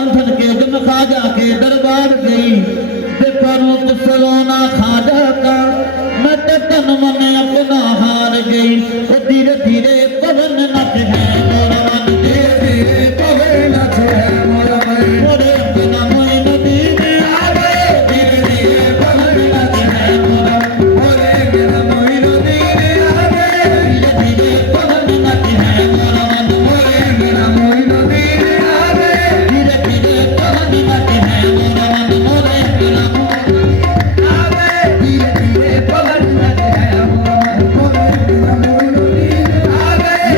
बंधन के दिन खाजा के दरबार गई, बेपरों तो सलोना खाजा का, मैं तो तन मन अपना हार गई। वो धीरे धीरे पवन नच है मोरा मन, धीरे धीरे पवन नच है मोरा मन, मोरे बिना मोई नदी में आ गए, धीरे धीरे पवन नच है मोरा मन, मोरे बिना मोई नदी में आ गए, धीरे धीरे पवन नच है मोरा मन, मोरे बिना मोई नदी में आ गए, धीरे धीरे पवन नच है मोरा मन, मोरे बिना आ गए, धीरे धीरे पवन नच है मोरा मन, मोरे बिना मोई नदी में आ गए।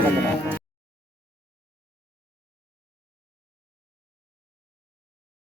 लगना